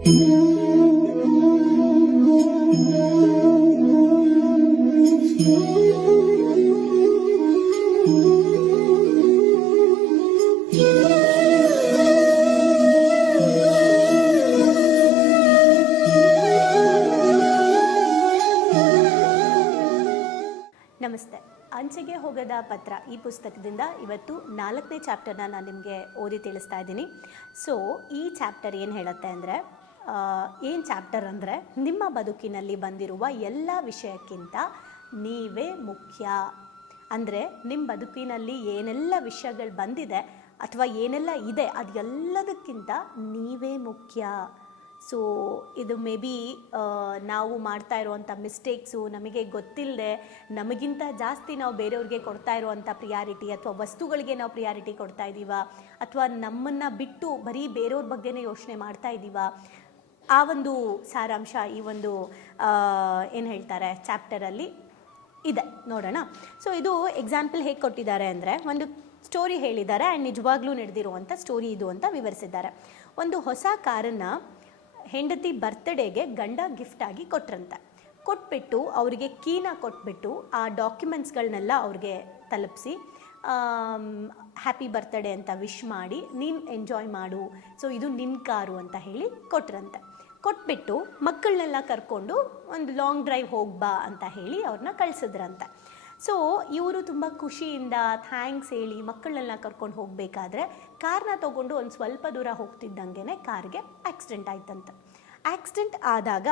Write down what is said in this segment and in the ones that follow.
ನಮಸ್ತೆ. ಅಂಚೆಗೆ ಹೋಗದ ಪತ್ರ ಈ ಪುಸ್ತಕದಿಂದ ಇವತ್ತು ನಾಲ್ಕನೇ ಚಾಪ್ಟರ್ನ ನಾನು ನಿಮಗೆ ಓದಿ ತಿಳಿಸ್ತಾ ಇದ್ದೀನಿ. ಸೊ ಈ ಚಾಪ್ಟರ್ ಏನು ಹೇಳುತ್ತೆ ಅಂದರೆ ಏನು ಚಾಪ್ಟರ್ ಅಂದರೆ ನಿಮ್ಮ ಬದುಕಿನಲ್ಲಿ ಬಂದಿರುವ ಎಲ್ಲ ವಿಷಯಕ್ಕಿಂತ ನೀವೇ ಮುಖ್ಯ. ಅಂದರೆ ನಿಮ್ಮ ಬದುಕಿನಲ್ಲಿ ಏನೆಲ್ಲ ವಿಷಯಗಳು ಬಂದಿದೆ ಅಥವಾ ಏನೆಲ್ಲ ಇದೆ ಅದು ಎಲ್ಲದಕ್ಕಿಂತ ನೀವೇ ಮುಖ್ಯ. ಸೊ ಇದು ಮೇ ಬಿ ನಾವು ಮಾಡ್ತಾ ಇರುವಂಥ ಮಿಸ್ಟೇಕ್ಸು ನಮಗೆ ಗೊತ್ತಿಲ್ಲದೆ ನಮಗಿಂತ ಜಾಸ್ತಿ ನಾವು ಬೇರೆಯವ್ರಿಗೆ ಕೊಡ್ತಾ ಇರುವಂಥ ಪ್ರಿಯಾರಿಟಿ ಅಥವಾ ವಸ್ತುಗಳಿಗೆ ನಾವು ಪ್ರಿಯಾರಿಟಿ ಕೊಡ್ತಾ ಇದ್ದೀವ ಅಥವಾ ನಮ್ಮನ್ನು ಬಿಟ್ಟು ಬರೀ ಬೇರೆಯವ್ರ ಬಗ್ಗೆನೇ ಯೋಚನೆ ಮಾಡ್ತಾ ಇದ್ದೀವ ಆ ಒಂದು ಸಾರಾಂಶ ಈ ಒಂದು ಏನು ಹೇಳ್ತಾರೆ ಚಾಪ್ಟರಲ್ಲಿ ಇದೆ. ನೋಡೋಣ. ಸೊ ಇದು ಎಕ್ಸಾಂಪಲ್ ಹೇಗೆ ಕೊಟ್ಟಿದ್ದಾರೆ ಅಂದರೆ, ಒಂದು ಸ್ಟೋರಿ ಹೇಳಿದ್ದಾರೆ ಆ್ಯಂಡ್ ನಿಜವಾಗ್ಲೂ ನಡೆದಿರುವಂಥ ಸ್ಟೋರಿ ಇದು ಅಂತ ವಿವರಿಸಿದ್ದಾರೆ. ಒಂದು ಹೊಸ ಕಾರನ್ನು ಹೆಂಡತಿ ಬರ್ತ್ಡೇಗೆ ಗಂಡ ಗಿಫ್ಟ್ ಆಗಿ ಕೊಟ್ರಂತೆ. ಕೊಟ್ಬಿಟ್ಟು ಅವರಿಗೆ ಕೀನ ಕೊಟ್ಬಿಟ್ಟು ಆ ಡಾಕ್ಯುಮೆಂಟ್ಸ್ಗಳನ್ನೆಲ್ಲ ಅವ್ರಿಗೆ ತಲುಪಿಸಿ ಹ್ಯಾಪಿ ಬರ್ತ್ಡೇ ಅಂತ ವಿಶ್ ಮಾಡಿ, ನೀನು ಎಂಜಾಯ್ ಮಾಡು ಸೊ ಇದು ನಿನ್ನ ಕಾರು ಅಂತ ಹೇಳಿ ಕೊಟ್ರಂತೆ. ಕೊಟ್ಬಿಟ್ಟು ಮಕ್ಕಳನ್ನೆಲ್ಲ ಕರ್ಕೊಂಡು ಒಂದು ಲಾಂಗ್ ಡ್ರೈವ್ ಹೋಗ್ಬಾ ಅಂತ ಹೇಳಿ ಅವ್ರನ್ನ ಕಳಿಸಿದ್ರಂತೆ. ಸೊ ಇವರು ತುಂಬ ಖುಷಿಯಿಂದ ಥ್ಯಾಂಕ್ಸ್ ಹೇಳಿ ಮಕ್ಕಳನ್ನೆಲ್ಲ ಕರ್ಕೊಂಡು ಹೋಗಬೇಕಾದ್ರೆ ಕಾರ್ನ ತೊಗೊಂಡು ಒಂದು ಸ್ವಲ್ಪ ದೂರ ಹೋಗ್ತಿದ್ದಂಗೆ ಕಾರ್ಗೆ ಆಕ್ಸಿಡೆಂಟ್ ಆಯ್ತಂತೆ. ಆಕ್ಸಿಡೆಂಟ್ ಆದಾಗ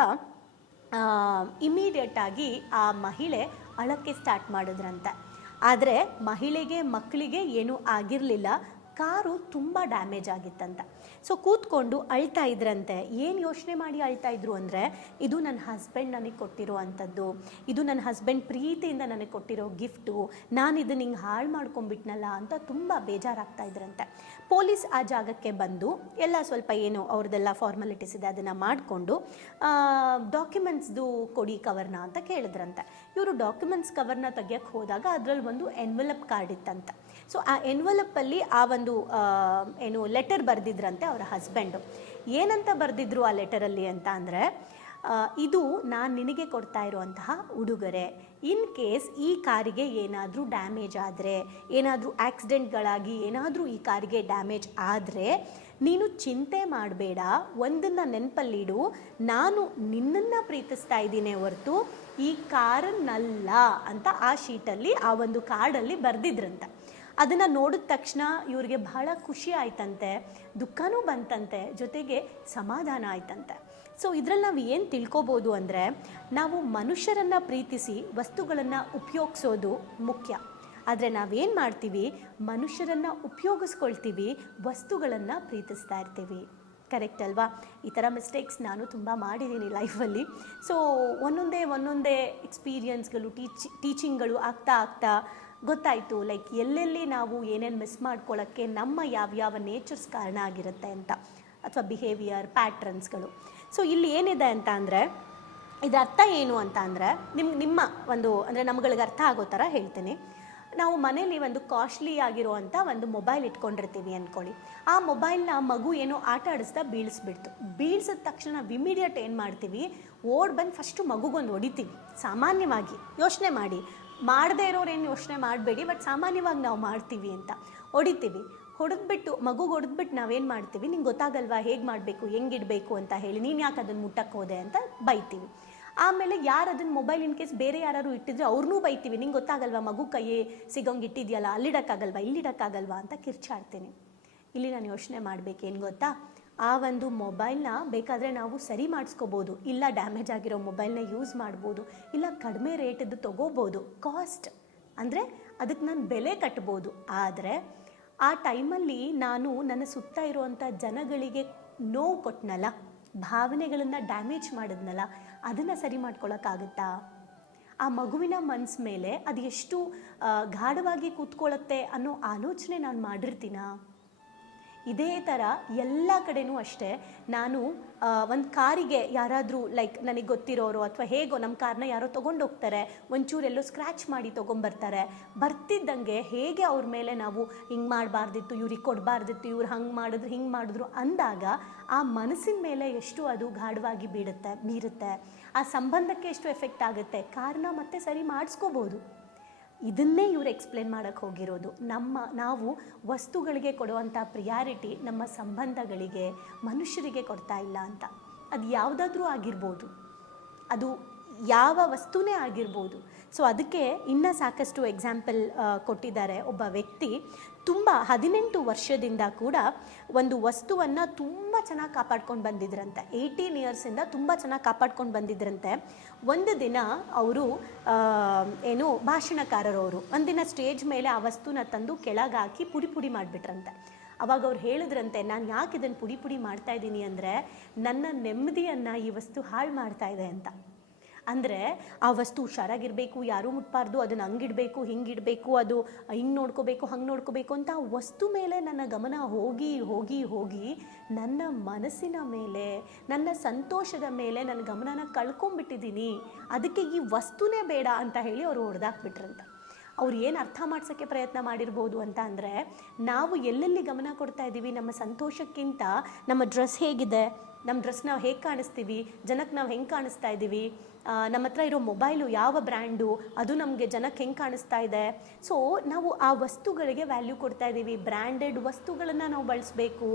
ಇಮಿಡಿಯೇಟಾಗಿ ಆ ಮಹಿಳೆ ಅಳಕ್ಕೆ ಸ್ಟಾರ್ಟ್ ಮಾಡಿದ್ರಂತೆ. ಆದರೆ ಮಹಿಳೆಗೆ ಮಕ್ಕಳಿಗೆ ಏನೂ ಆಗಿರಲಿಲ್ಲ. ಕಾರು ತುಂಬ ಡ್ಯಾಮೇಜ್ ಆಗಿತ್ತಂತ. ಸೊ ಕೂತ್ಕೊಂಡು ಅಳ್ತಾ ಇದ್ರಂತೆ. ಏನು ಯೋಚನೆ ಮಾಡಿ ಅಳ್ತಾ ಇದ್ರು ಅಂದರೆ, ಇದು ನನ್ನ ಹಸ್ಬೆಂಡ್ ನನಗೆ ಕೊಟ್ಟಿರೋ ಅಂಥದ್ದು. ಇದು ನನ್ನ ಹಸ್ಬೆಂಡ್ ಪ್ರೀತಿಯಿಂದ ನನಗೆ ಕೊಟ್ಟಿರೋ ಗಿಫ್ಟು ನಾನು ಇದನ್ನ ಹಿಂಗೆ ಹಾಳು ಮಾಡ್ಕೊಂಬಿಟ್ನಲ್ಲ ಅಂತ ತುಂಬ ಬೇಜಾರಾಗ್ತಾ ಇದ್ರಂತೆ. ಪೊಲೀಸ್ ಆ ಜಾಗಕ್ಕೆ ಬಂದು ಎಲ್ಲ ಸ್ವಲ್ಪ ಏನು ಅವ್ರದ್ದೆಲ್ಲ ಫಾರ್ಮಾಲಿಟೀಸ್ ಇದೆ, ಅದನ್ನು ಮಾಡಿಕೊಂಡು ಡಾಕ್ಯುಮೆಂಟ್ಸ್ದು ಕೊಡಿ ಕವರ್ನ ಅಂತ ಕೇಳಿದ್ರಂತೆ. ಇವರು ಡಾಕ್ಯುಮೆಂಟ್ಸ್ ಕವರ್ನ ತೆಗಿಯಕ್ಕೆ ಹೋದಾಗ ಅದರಲ್ಲಿ ಒಂದು ಎನ್ವೆಲಪ್ ಕಾರ್ಡ್ ಇತ್ತಂತ. ಸೊ ಆ ಎನ್ವಲಪ್ಪಲ್ಲಿ ಆ ಒಂದು ಏನು ಲೆಟರ್ ಬರೆದಿದ್ರಂತೆ ಅವರ ಹಸ್ಬೆಂಡು ಏನಂತ ಬರೆದಿದ್ರು ಆ ಲೆಟರಲ್ಲಿ ಅಂತ ಅಂದರೆ ಇದು ನಾನು ನಿನಗೆ ಕೊಡ್ತಾ ಇರುವಂತಹ ಉಡುಗೊರೆ. ಇನ್ ಕೇಸ್ ಈ ಕಾರಿಗೆ ಏನಾದರೂ ಡ್ಯಾಮೇಜ್ ಆದರೆ, ಏನಾದರೂ ಆಕ್ಸಿಡೆಂಟ್ಗಳಾಗಿ ಏನಾದರೂ ಈ ಕಾರಿಗೆ ಡ್ಯಾಮೇಜ್ ಆದರೆ, ನೀನು ಚಿಂತೆ ಮಾಡಬೇಡ. ಒಂದನ್ನು ನೆನಪಲ್ಲಿಡು. ನಾನು ನಿನ್ನನ್ನು ಪ್ರೀತಿಸ್ತಾ ಇದ್ದೀನಿ ಹೊರತು ಈ ಕಾರನ್ನಲ್ಲ ಅಂತ ಆ ಶೀಟಲ್ಲಿ, ಆ ಒಂದು ಕಾರ್ಡಲ್ಲಿ ಬರೆದಿದ್ರಂತೆ. ಅದನ್ನು ನೋಡಿದ ತಕ್ಷಣ ಇವ್ರಿಗೆ ಬಹಳ ಖುಷಿ ಆಯ್ತಂತೆ, ದುಃಖನೂ ಬಂತಂತೆ, ಜೊತೆಗೆ ಸಮಾಧಾನ ಆಯ್ತಂತೆ. ಸೊ ಇದರಲ್ಲಿ ನಾವು ಏನು ತಿಳ್ಕೊಬೋದು ಅಂದರೆ, ನಾವು ಮನುಷ್ಯರನ್ನು ಪ್ರೀತಿಸಿ ವಸ್ತುಗಳನ್ನು ಉಪಯೋಗಿಸೋದು ಮುಖ್ಯ. ಆದರೆ ನಾವೇನು ಮಾಡ್ತೀವಿ? ಮನುಷ್ಯರನ್ನು ಉಪಯೋಗಿಸ್ಕೊಳ್ತೀವಿ, ವಸ್ತುಗಳನ್ನು ಪ್ರೀತಿಸ್ತಾ ಇರ್ತೀವಿ. ಕರೆಕ್ಟ್ ಅಲ್ವಾ? ಈ ಥರ ಮಿಸ್ಟೇಕ್ಸ್ ನಾನು ತುಂಬ ಮಾಡಿದ್ದೀನಿ ಲೈಫಲ್ಲಿ ಸೊ ಒಂದೊಂದೇ ಒಂದೊಂದೇ ಎಕ್ಸ್ಪೀರಿಯನ್ಸ್ಗಳು ಟೀಚ್ ಟೀಚಿಂಗ್ಗಳು ಆಗ್ತಾ ಆಗ್ತಾ ಗೊತ್ತಾಯಿತು. ಲೈಕ್ ಎಲ್ಲೆಲ್ಲಿ ನಾವು ಏನೇನು ಮಿಸ್ ಮಾಡ್ಕೊಳ್ಳೋಕ್ಕೆ ನಮ್ಮ ಯಾವ್ಯಾವ ನೇಚರ್ಸ್ ಕಾರಣ ಆಗಿರುತ್ತೆ ಅಂತ. ಅಥವಾ ಬಿಹೇವಿಯರ್ ಪ್ಯಾಟ್ರನ್ಸ್ಗಳು ಸೊ ಇಲ್ಲಿ ಏನಿದೆ ಅಂತ ಅಂದರೆ, ಇದು ಅರ್ಥ ಏನು ಅಂತ ಅಂದರೆ ನಿಮ್ಮ ನಿಮ್ಮ ಒಂದು, ಅಂದರೆ ನಮ್ಗಳಿಗೆ ಅರ್ಥ ಆಗೋ ಥರ ಹೇಳ್ತೀನಿ. ನಾವು ಮನೇಲಿ ಒಂದು ಕಾಸ್ಟ್ಲಿ ಆಗಿರುವಂಥ ಒಂದು ಮೊಬೈಲ್ ಇಟ್ಕೊಂಡಿರ್ತೀವಿ ಅಂದ್ಕೊಳ್ಳಿ ಆ ಮೊಬೈಲ್ನ ಮಗು ಏನೋ ಆಟ ಆಡಿಸ್ತಾ ಬೀಳಿಸ್ಬಿಡ್ತು. ಬೀಳ್ಸಿದ ತಕ್ಷಣ ಇಮಿಡಿಯೇಟ್ ಏನು ಮಾಡ್ತೀವಿ, ಓಡ್ ಬಂದು ಫಸ್ಟು ಮಗುಗೊಂದು ಹೊಡಿತೀವಿ, ಸಾಮಾನ್ಯವಾಗಿ. ಯೋಚನೆ ಮಾಡಿ. ಮಾಡದೇ ಇರೋರು ಏನು ಯೋಚನೆ ಮಾಡಬೇಡಿ, ಬಟ್ ಸಾಮಾನ್ಯವಾಗಿ ನಾವು ಮಾಡ್ತೀವಿ ಅಂತ. ಹೊಡಿತೀವಿ. ಹೊಡೆದ್ಬಿಟ್ಟು ಮಗುಗೆ ಹೊಡೆದ್ಬಿಟ್ಟು ನಾವೇನು ಮಾಡ್ತೀವಿ? ನಿಂಗೆ ಗೊತ್ತಾಗಲ್ವಾ? ಹೇಗೆ ಮಾಡಬೇಕು? ಹೆಂಗಿಡಬೇಕು ಅಂತ ಹೇಳಿ. ನೀನು ಯಾಕೆ ಅದನ್ನು ಮುಟ್ಟಕ್ಕೆ ಹೋದೆ ಅಂತ ಬೈತೀವಿ. ಆಮೇಲೆ ಯಾರು ಅದನ್ನ ಮೊಬೈಲ್ ಇನ್ ಕೇಸ್ ಬೇರೆ ಯಾರು ಇಟ್ಟಿದ್ರೆ ಅವ್ರನ್ನೂ ಬೈತೀವಿ. ನಿಂಗೆ ಗೊತ್ತಾಗಲ್ವಾ? ಮಗು ಕೈಯೇ ಸಿಗೋಂಗೆ ಇಟ್ಟಿದ್ಯಲ್ಲ, ಅಲ್ಲಿಡೋಕ್ಕಾಗಲ್ವಾ? ಇಲ್ಲಿಡೋಕ್ಕಾಗಲ್ವಾ ಅಂತ ಕಿರ್ಚಾಡ್ತೀನಿ. ಇಲ್ಲಿ ನಾನು ಯೋಚನೆ ಮಾಡಬೇಕೇನು ಗೊತ್ತಾ? ಆ ಒಂದು ಮೊಬೈಲ್ನ ಬೇಕಾದರೆ ನಾವು ಸರಿ ಮಾಡಿಸ್ಕೋಬೋದು. ಇಲ್ಲ ಡ್ಯಾಮೇಜ್ ಆಗಿರೋ ಮೊಬೈಲ್ನ ಯೂಸ್ ಮಾಡ್ಬೋದು. ಇಲ್ಲ ಕಡಿಮೆ ರೇಟದ್ದು ತೊಗೋಬೋದು. ಕಾಸ್ಟ್ ಅಂದರೆ ಅದಕ್ಕೆ ನಾನು ಬೆಲೆ ಕಟ್ಬೋದು. ಆದರೆ ಆ ಟೈಮಲ್ಲಿ ನಾನು ನನ್ನ ಸುತ್ತ ಇರುವಂಥ ಜನಗಳಿಗೆ ನೋವು ಕೊಟ್ಟನಲ್ಲ ಭಾವನೆಗಳನ್ನು ಡ್ಯಾಮೇಜ್ ಮಾಡಿದ್ನಲ್ಲ, ಅದನ್ನು ಸರಿ ಮಾಡ್ಕೊಳ್ಳೋಕ್ಕಾಗತ್ತಾ ಆ ಮಗುವಿನ ಮನ್ಸ್ ಮೇಲೆ ಅದು ಎಷ್ಟು ಗಾಢವಾಗಿ ಕೂತ್ಕೊಳ್ಳುತ್ತೆ ಅನ್ನೋ ಆಲೋಚನೆ ನಾನು ಮಾಡಿರ್ತೀನಾ? ಇದೇ ಥರ ಎಲ್ಲ ಕಡೆನೂ ಅಷ್ಟೇ, ನಾನು ಒಂದು ಕಾರಿಗೆ ಯಾರಾದರೂ ಲೈಕ್ ನನಗೆ ಗೊತ್ತಿರೋರು ಅಥವಾ ಹೇಗೋ ನಮ್ಮ ಕಾರನ್ನ ಯಾರೋ ತೊಗೊಂಡೋಗ್ತಾರೆ, ಒಂಚೂರು ಎಲ್ಲೋ ಸ್ಕ್ರ್ಯಾಚ್ ಮಾಡಿ ತೊಗೊಂಬರ್ತಾರೆ, ಬರ್ತಿದ್ದಂಗೆ ಹೇಗೆ ಅವ್ರ ಮೇಲೆ ನಾವು ಹಿಂಗೆ ಮಾಡಬಾರ್ದಿತ್ತು, ಇವ್ರಿಗೆ ಕೊಡಬಾರ್ದಿತ್ತು, ಇವ್ರು ಹಂಗೆ ಮಾಡಿದ್ರು, ಹಿಂಗೆ ಮಾಡಿದ್ರು ಅಂದಾಗ ಆ ಮನಸ್ಸಿನ ಮೇಲೆ ಎಷ್ಟು ಅದು ಗಾಢವಾಗಿ ಬೀಳುತ್ತೆ, ಬೀರುತ್ತೆ. ಆ ಸಂಬಂಧಕ್ಕೆ ಎಷ್ಟು ಎಫೆಕ್ಟ್ ಆಗುತ್ತೆ ಕಾರನ್ನ ಮತ್ತೆ ಸರಿ ಮಾಡಿಸ್ಕೋಬೋದು. ಇದನ್ನೇ ಇವ್ರು ಎಕ್ಸ್ಪ್ಲೇನ್ ಮಾಡೋಕ್ಕೆ ಹೋಗಿರೋದು. ನಮ್ಮ, ನಾವು ವಸ್ತುಗಳಿಗೆ ಕೊಡುವಂಥ ಪ್ರಿಯಾರಿಟಿ ನಮ್ಮ ಸಂಬಂಧಗಳಿಗೆ, ಮನುಷ್ಯರಿಗೆ ಕೊಡ್ತಾ ಇಲ್ಲ ಅಂತ. ಅದು ಯಾವುದಾದ್ರೂ ಆಗಿರ್ಬೋದು. ಅದು ಯಾವ ವಸ್ತುನೇ ಆಗಿರ್ಬೋದು. ಸೊ ಅದಕ್ಕೆ ಇನ್ನೂ ಸಾಕಷ್ಟು ಎಕ್ಸಾಂಪಲ್ ಕೊಟ್ಟಿದ್ದಾರೆ ಒಬ್ಬ ವ್ಯಕ್ತಿ. ತುಂಬ ಹದಿನೆಂಟು ವರ್ಷದಿಂದ ಕೂಡ ಒಂದು ವಸ್ತುವನ್ನು ತುಂಬ ಚೆನ್ನಾಗಿ ಕಾಪಾಡ್ಕೊಂಡು ಬಂದಿದ್ರಂತೆ. ಏಯ್ಟೀನ್ ಇಯರ್ಸಿಂದ ತುಂಬ ಚೆನ್ನಾಗಿ ಕಾಪಾಡ್ಕೊಂಡು ಬಂದಿದ್ರಂತೆ. ಒಂದು ದಿನ ಅವರು ಏನು ಭಾಷಣಕಾರರವರು ಒಂದಿನ ಸ್ಟೇಜ್ ಮೇಲೆ ಆ ವಸ್ತುನ ತಂದು ಕೆಳಗೆ ಹಾಕಿ ಪುಡಿ ಪುಡಿ ಮಾಡಿಬಿಟ್ರಂತೆ. ಅವಾಗ ಅವ್ರು ಹೇಳಿದ್ರಂತೆ, ನಾನು ಯಾಕೆ ಇದನ್ನು ಪುಡಿ ಪುಡಿ ಮಾಡ್ತಾ ಇದ್ದೀನಿ ಅಂದರೆ ನನ್ನ ನೆಮ್ಮದಿಯನ್ನು ಈ ವಸ್ತು ಹಾಳು ಮಾಡ್ತಾ ಇದೆ ಅಂತ. ಅಂದರೆ ಆ ವಸ್ತು ಹುಷಾರಾಗಿರಬೇಕು, ಯಾರೂ ಮುಟ್ಬಾರ್ದು, ಅದನ್ನು ಹಂಗಿಡಬೇಕು, ಹಿಂಗಿಡಬೇಕು, ಅದು ಹಿಂಗೆ ನೋಡ್ಕೋಬೇಕು, ಹಂಗೆ ನೋಡ್ಕೋಬೇಕು ಅಂತ ಆ ವಸ್ತು ಮೇಲೆ ನನ್ನ ಗಮನ ಹೋಗಿ ಹೋಗಿ ಹೋಗಿ ನನ್ನ ಮನಸ್ಸಿನ ಮೇಲೆ, ನನ್ನ ಸಂತೋಷದ ಮೇಲೆ ನನ್ನ ಗಮನನ ಕಳ್ಕೊಂಬಿಟ್ಟಿದ್ದೀನಿ ಅದಕ್ಕೆ ಈ ವಸ್ತುನೇ ಬೇಡ ಅಂತ ಹೇಳಿ ಅವರು ಹೊಡೆದಾಕ್ಬಿಟ್ರಂತ. ಅವ್ರು ಏನು ಅರ್ಥ ಮಾಡ್ಸೋಕ್ಕೆ ಪ್ರಯತ್ನ ಮಾಡಿರ್ಬೋದು ಅಂತ ಅಂದರೆ, ನಾವು ಎಲ್ಲೆಲ್ಲಿ ಗಮನ ಕೊಡ್ತಾ ಇದ್ದೀವಿ, ನಮ್ಮ ಸಂತೋಷಕ್ಕಿಂತ ನಮ್ಮ ಡ್ರೆಸ್ ಹೇಗಿದೆ ನಮ್ಮ ಡ್ರೆಸ್ ನಾವು ಹೇಗೆ ಕಾಣಿಸ್ತೀವಿ, ಜನಕ್ಕೆ ನಾವು ಹೆಂಗೆ ಕಾಣಿಸ್ತಾ ಇದ್ದೀವಿ ನಮ್ಮ ಹತ್ರ ಇರೋ ಮೊಬೈಲು ಯಾವ ಬ್ರ್ಯಾಂಡು, ಅದು ನಮಗೆ ಜನಕ್ಕೆ ಹೆಂಗೆ ಕಾಣಿಸ್ತಾ ಇದೆ. ಸೊ ನಾವು ಆ ವಸ್ತುಗಳಿಗೆ ವ್ಯಾಲ್ಯೂ ಕೊಡ್ತಾ ಇದ್ದೀವಿ. ಬ್ರ್ಯಾಂಡೆಡ್ ವಸ್ತುಗಳನ್ನು ನಾವು ಬಳಸಬೇಕು.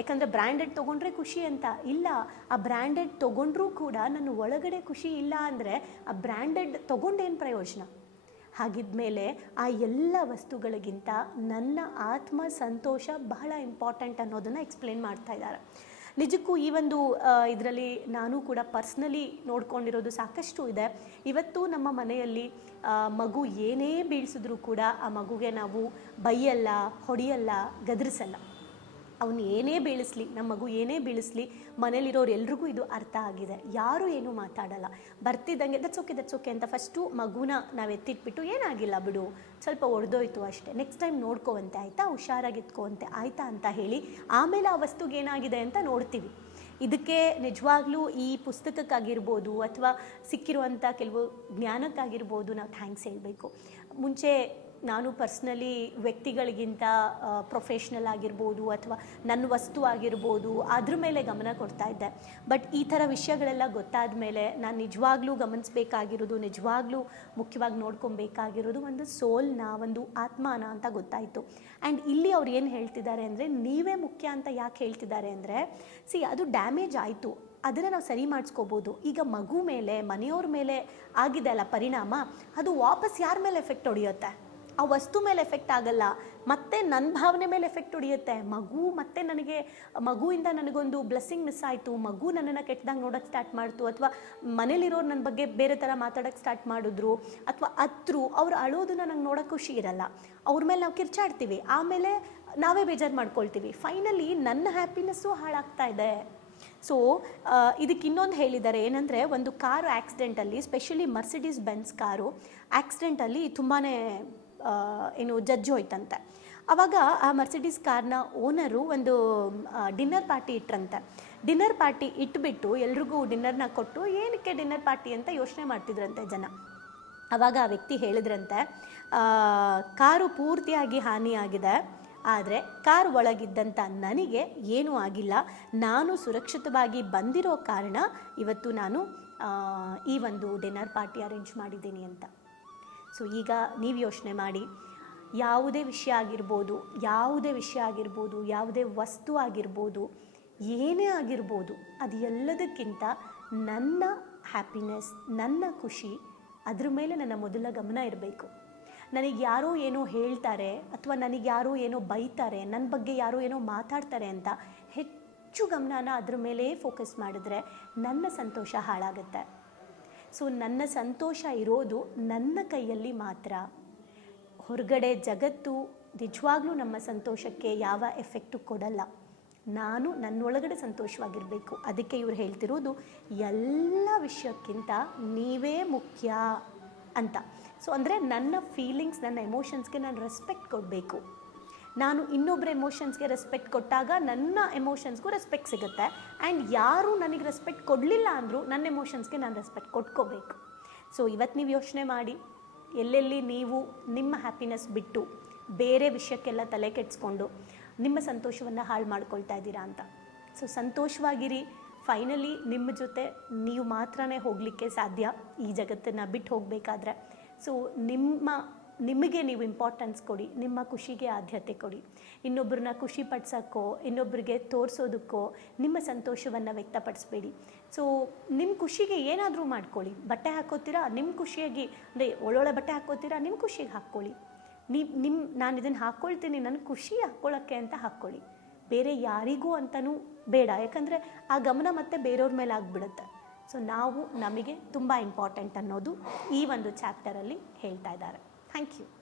ಯಾಕಂದರೆ ಬ್ರ್ಯಾಂಡೆಡ್ ತೊಗೊಂಡ್ರೆ ಖುಷಿ ಅಂತ ಇಲ್ಲ. ಆ ಬ್ರ್ಯಾಂಡೆಡ್ ತೊಗೊಂಡ್ರೂ ಕೂಡ ನನ್ನ ಒಳಗಡೆ ಖುಷಿ ಇಲ್ಲ ಅಂದರೆ ಆ ಬ್ರ್ಯಾಂಡೆಡ್ ತೊಗೊಂಡೇನು ಪ್ರಯೋಜನ? ಹಾಗಿದ್ಮೇಲೆ ಆ ಎಲ್ಲ ವಸ್ತುಗಳಿಗಿಂತ ನನ್ನ ಆತ್ಮ ಸಂತೋಷ ಬಹಳ ಇಂಪಾರ್ಟೆಂಟ್ ಅನ್ನೋದನ್ನು ಎಕ್ಸ್ಪ್ಲೇನ್ ಮಾಡ್ತಾ ಇದ್ದಾರೆ. ನಿಜಕ್ಕೂ ಈ ಒಂದು ಇದರಲ್ಲಿ ನಾನು ಕೂಡ ಪರ್ಸ್ನಲಿ ನೋಡ್ಕೊಂಡಿರೋದು ಸಾಕಷ್ಟು ಇದೆ. ಇವತ್ತು ನಮ್ಮ ಮನೆಯಲ್ಲಿ ಮಗು ಏನೇ ಬೀಳ್ಸಿದ್ರೂ ಕೂಡ ಆ ಮಗುಗೆ ನಾವು ಬೈಯಲ್ಲ, ಹೊಡೆಯಲ್ಲ, ಗದರಿಸಲ್ಲ. ಅವನು ಏನೇ ಬೀಳಿಸ್ಲಿ ನಮ್ಮ ಮಗು ಏನೇ ಬೀಳಿಸ್ಲಿ, ಮನೇಲಿರೋರು ಎಲ್ರಿಗೂ ಇದು ಅರ್ಥ ಆಗಿದೆ. ಯಾರೂ ಏನೂ ಮಾತಾಡಲ್ಲ. ಬರ್ತಿದ್ದಂಗೆ ದಟ್ಸ್ ಓಕೆ ದಟ್ಸ್ ಓಕೆ ಅಂತ ಫಸ್ಟು ಮಗುನ ನಾವು ಎತ್ತಿಟ್ಬಿಟ್ಟು, ಏನಾಗಿಲ್ಲ ಬಿಡು, ಸ್ವಲ್ಪ ಒಡೆದೋಯ್ತು ಅಷ್ಟೇ. ನೆಕ್ಸ್ಟ್ ಟೈಮ್ ನೋಡ್ಕೋವಂತೆ, ಆಯಿತಾ? ಹುಷಾರಾಗಿ ಇಟ್ಕೋವಂತೆ ಆಯಿತಾ? ಅಂತ ಹೇಳಿ, ಆಮೇಲೆ ಆ ವಸ್ತುಗೆ ಏನಾಗಿದೆ ಅಂತ ನೋಡ್ತೀವಿ. ಇದಕ್ಕೆ ನಿಜವಾಗ್ಲೂ ಈ ಪುಸ್ತಕಕ್ಕಾಗಿರ್ಬೋದು ಅಥವಾ ಸಿಕ್ಕಿರುವಂಥ ಕೆಲವು ಜ್ಞಾನಕ್ಕಾಗಿರ್ಬೋದು ನಾವು ಥ್ಯಾಂಕ್ಸ್ ಹೇಳಬೇಕು. ಮುಂಚೆ ನಾನು ಪರ್ಸ್ನಲಿ ವ್ಯಕ್ತಿಗಳಿಗಿಂತ ಪ್ರೊಫೆಷ್ನಲ್ ಆಗಿರ್ಬೋದು ಅಥವಾ ನನ್ನ ವಸ್ತು ಆಗಿರ್ಬೋದು ಅದ್ರ ಮೇಲೆ ಗಮನ ಕೊಡ್ತಾ ಇದ್ದೆ. ಬಟ್ ಈ ಥರ ವಿಷಯಗಳೆಲ್ಲ ಗೊತ್ತಾದ ಮೇಲೆ ನಾನು ನಿಜವಾಗ್ಲೂ ಗಮನಿಸಬೇಕಾಗಿರೋದು, ನಿಜವಾಗ್ಲೂ ಮುಖ್ಯವಾಗಿ ನೋಡ್ಕೊಬೇಕಾಗಿರೋದು ಒಂದು ಸೋಲ್ನ ಒಂದು ಆತ್ಮಾನ ಅಂತ ಗೊತ್ತಾಯಿತು. ಆ್ಯಂಡ್ ಇಲ್ಲಿ ಅವ್ರು ಏನು ಹೇಳ್ತಿದ್ದಾರೆ ಅಂದರೆ, ನೀವೇ ಮುಖ್ಯ ಅಂತ ಯಾಕೆ ಹೇಳ್ತಿದ್ದಾರೆ ಅಂದರೆ ಸಿ ಅದು ಡ್ಯಾಮೇಜ್ ಆಯಿತು. ಅದನ್ನು ನಾವು ಸರಿ ಮಾಡಿಸ್ಕೋಬೋದು. ಈಗ ಮಗು ಮೇಲೆ, ಮನೆಯವ್ರ ಮೇಲೆ ಆಗಿದೆ ಅಲ್ಲ ಪರಿಣಾಮ, ಅದು ವಾಪಸ್ ಯಾರ ಮೇಲೆ ಎಫೆಕ್ಟ್ ಹೊಡೆಯುತ್ತೆ? ಆ ವಸ್ತು ಮೇಲೆ ಎಫೆಕ್ಟ್ ಆಗಲ್ಲ. ಮತ್ತೆ ನನ್ನ ಭಾವನೆ ಮೇಲೆ ಎಫೆಕ್ಟ್ ಹೊಡೆಯುತ್ತೆ ಮಗು ಮತ್ತೆ ನನಗೆ, ಮಗುವಿಂದ ನನಗೊಂದು ಬ್ಲೆಸ್ಸಿಂಗ್ ಮಿಸ್ ಆಯಿತು. ಮಗು ನನ್ನನ್ನು ಕೆಟ್ಟದಾಗ ನೋಡೋಕ್ಕೆ ಸ್ಟಾರ್ಟ್ ಮಾಡ್ತು. ಅಥವಾ ಮನೇಲಿರೋರು ನನ್ನ ಬಗ್ಗೆ ಬೇರೆ ಥರ ಮಾತಾಡೋಕ್ಕೆ ಸ್ಟಾರ್ಟ್ ಮಾಡಿದ್ರು. ಅಥವಾ ಅತ್ರು, ಅವ್ರು ಅಳೋದನ್ನ ನಂಗೆ ನೋಡೋಕ್ಕೆ ಖುಷಿ ಇರಲ್ಲ. ಅವ್ರ ಮೇಲೆ ನಾವು ಕಿರ್ಚಾಡ್ತೀವಿ. ಆಮೇಲೆ ನಾವೇ ಬೇಜಾರು ಮಾಡ್ಕೊಳ್ತೀವಿ. ಫೈನಲಿ ನನ್ನ ಹ್ಯಾಪಿನೆಸ್ಸು ಹಾಳಾಗ್ತಾ ಇದೆ. ಸೊ ಇದಕ್ಕೆ ಇನ್ನೊಂದು ಹೇಳಿದ್ದಾರೆ ಏನಂದರೆ ಒಂದು ಕಾರು ಆ್ಯಕ್ಸಿಡೆಂಟಲ್ಲಿ ಸ್ಪೆಷಲಿ ಮರ್ಸಿಡೀಸ್ ಬೆನ್ಸ್ ಕಾರು ಆ್ಯಕ್ಸಿಡೆಂಟಲ್ಲಿ ತುಂಬಾ ಏನು ಜಡ್ಜ್ ಹೋಯ್ತಂತೆ. ಆವಾಗ ಆ ಮರ್ಸಿಡೀಸ್ ಕಾರ್ನ ಓನರು ಒಂದು ಡಿನ್ನರ್ ಪಾರ್ಟಿ ಇಟ್ಟರಂತೆ ಡಿನ್ನರ್ ಪಾರ್ಟಿ ಇಟ್ಬಿಟ್ಟು ಎಲ್ರಿಗೂ ಡಿನ್ನರ್ನ ಕೊಟ್ಟು ಏನಕ್ಕೆ ಡಿನ್ನರ್ ಪಾರ್ಟಿ ಅಂತ ಯೋಚನೆ ಮಾಡ್ತಿದ್ರಂತೆ ಜನ. ಆವಾಗ ಆ ವ್ಯಕ್ತಿ ಹೇಳಿದ್ರಂತೆ ಕಾರು ಪೂರ್ತಿಯಾಗಿ ಹಾನಿಯಾಗಿದೆ, ಆದರೆ ಕಾರ್ ಒಳಗಿದ್ದಂಥ ನನಗೆ ಏನೂ ಆಗಿಲ್ಲ. ನಾನು ಸುರಕ್ಷಿತವಾಗಿ ಬಂದಿರೋ ಕಾರಣ ಇವತ್ತು ನಾನು ಈ ಒಂದು ಡಿನ್ನರ್ ಪಾರ್ಟಿ ಅರೇಂಜ್ ಮಾಡಿದ್ದೀನಿ ಅಂತ. ಸೊ ಈಗ ನೀವು ಯೋಚನೆ ಮಾಡಿ. ಯಾವುದೇ ವಿಷಯ ಆಗಿರ್ಬೋದು, ಯಾವುದೇ ವಿಷಯ ಆಗಿರ್ಬೋದು, ಯಾವುದೇ ವಸ್ತು ಆಗಿರ್ಬೋದು, ಏನೇ ಆಗಿರ್ಬೋದು, ಅದು ಎಲ್ಲದಕ್ಕಿಂತ ನನ್ನ ಹ್ಯಾಪಿನೆಸ್ ನನ್ನ ಖುಷಿ, ಅದ್ರ ಮೇಲೆ ನನ್ನ ಮೊದಲ ಗಮನ ಇರಬೇಕು. ನನಗೆ ಯಾರೋ ಏನೋ ಹೇಳ್ತಾರೆ ಅಥವಾ ನನಗೆ ಯಾರೋ ಏನೋ ಬೈತಾರೆ ನನ್ನ ಬಗ್ಗೆ ಯಾರೋ ಏನೋ ಮಾತಾಡ್ತಾರೆ ಅಂತ ಹೆಚ್ಚು ಗಮನನ ಅದ್ರ ಮೇಲೆ ಫೋಕಸ್ ಮಾಡಿದ್ರೆ ನನ್ನ ಸಂತೋಷ ಹಾಳಾಗುತ್ತೆ. ಸೊ ನನ್ನ ಸಂತೋಷ ಇರೋದು ನನ್ನ ಕೈಯಲ್ಲಿ ಮಾತ್ರ. ಹೊರಗಡೆ ಜಗತ್ತು ನಿಜವಾಗ್ಲೂ ನಮ್ಮ ಸಂತೋಷಕ್ಕೆ ಯಾವ ಎಫೆಕ್ಟು ಕೊಡಲ್ಲ. ನಾನು ನನ್ನೊಳಗಡೆ ಸಂತೋಷವಾಗಿರಬೇಕು. ಅದಕ್ಕೆ ಇವ್ರು ಹೇಳ್ತಿರೋದು, ಎಲ್ಲ ವಿಷಯಕ್ಕಿಂತ ನೀವೇ ಮುಖ್ಯ ಅಂತ. ಸೊ ಅಂದರೆ ನನ್ನ ಫೀಲಿಂಗ್ಸ್ ನನ್ನ ಎಮೋಷನ್ಸ್ಗೆ ನಾನು ರೆಸ್ಪೆಕ್ಟ್ ಕೊಡಬೇಕು. ನಾನು ಇನ್ನೊಬ್ಬರ ಎಮೋಷನ್ಸ್ಗೆ ರೆಸ್ಪೆಕ್ಟ್ ಕೊಟ್ಟಾಗ ನನ್ನ ಎಮೋಷನ್ಸ್ಗೂ ರೆಸ್ಪೆಕ್ಟ್ ಸಿಗುತ್ತೆ. ಆ್ಯಂಡ್ ಯಾರು ನನಗೆ ರೆಸ್ಪೆಕ್ಟ್ ಕೊಡಲಿಲ್ಲ ಅಂದರೂ ನನ್ನ ಎಮೋಷನ್ಸ್ಗೆ ನಾನು ರೆಸ್ಪೆಕ್ಟ್ ಕೊಟ್ಕೋಬೇಕು. ಸೊ ಇವತ್ತು ನೀವು ಯೋಚನೆ ಮಾಡಿ, ಎಲ್ಲೆಲ್ಲಿ ನೀವು ನಿಮ್ಮ ಹ್ಯಾಪಿನೆಸ್ ಬಿಟ್ಟು ಬೇರೆ ವಿಷಯಕ್ಕೆಲ್ಲ ತಲೆ ಕೆಡಿಸ್ಕೊಂಡು ನಿಮ್ಮ ಸಂತೋಷವನ್ನು ಹಾಳು ಮಾಡ್ಕೊಳ್ತಾ ಇದ್ದೀರಾ ಅಂತ. ಸೊ ಸಂತೋಷವಾಗಿರಿ. ಫೈನಲಿ ನಿಮ್ಮ ಜೊತೆ ನೀವು ಮಾತ್ರನೇ ಹೋಗಲಿಕ್ಕೆ ಸಾಧ್ಯ. ಈ ಜಗತ್ತನ್ನು ಬಿಟ್ಟು ಹೋಗಬೇಕಾದ್ರೆ. ಸೊ ನಿಮ್ಮ ನಿಮಗೆ ನೀವು ಇಂಪಾರ್ಟೆನ್ಸ್ ಕೊಡಿ, ನಿಮ್ಮ ಖುಷಿಗೆ ಆದ್ಯತೆ ಕೊಡಿ. ಇನ್ನೊಬ್ಬರನ್ನ ಖುಷಿ ಪಡಿಸೋಕ್ಕೋ ಇನ್ನೊಬ್ಬರಿಗೆ ತೋರಿಸೋದಕ್ಕೋ ನಿಮ್ಮ ಸಂತೋಷವನ್ನು ವ್ಯಕ್ತಪಡಿಸ್ಬೇಡಿ. ಸೊ ನಿಮ್ಮ ಖುಷಿಗೆ ಏನಾದರೂ ಮಾಡ್ಕೊಳ್ಳಿ. ಬಟ್ಟೆ ಹಾಕೋತೀರಾ? ನಿಮ್ಮ ಖುಷಿಯಾಗಿ, ಅಂದರೆ ಒಳ್ಳೊಳ್ಳೆ ಬಟ್ಟೆ ಹಾಕೋತೀರಾ? ನಿಮ್ಮ ಖುಷಿಗೆ ಹಾಕ್ಕೊಳ್ಳಿ. ನೀವು ನಿಮ್ಮ ನಾನು ಇದನ್ನು ಹಾಕ್ಕೊಳ್ತೀನಿ ನನ್ನ ಖುಷಿ ಹಾಕ್ಕೊಳ್ಳೋಕ್ಕೆ ಅಂತ ಹಾಕ್ಕೊಳ್ಳಿ. ಬೇರೆ ಯಾರಿಗೂ ಅಂತಲೂ ಬೇಡ. ಯಾಕಂದರೆ ಆ ಗಮನ ಮತ್ತೆ ಬೇರೆಯವ್ರ ಮೇಲೆ ಆಗಿಬಿಡುತ್ತೆ. ಸೊ ನಾವು ನಮಗೆ ತುಂಬ ಇಂಪಾರ್ಟೆಂಟ್ ಅನ್ನೋದು ಈ ಒಂದು ಚಾಪ್ಟರಲ್ಲಿ ಹೇಳ್ತಾ ಇದ್ದಾರೆ. Thank you.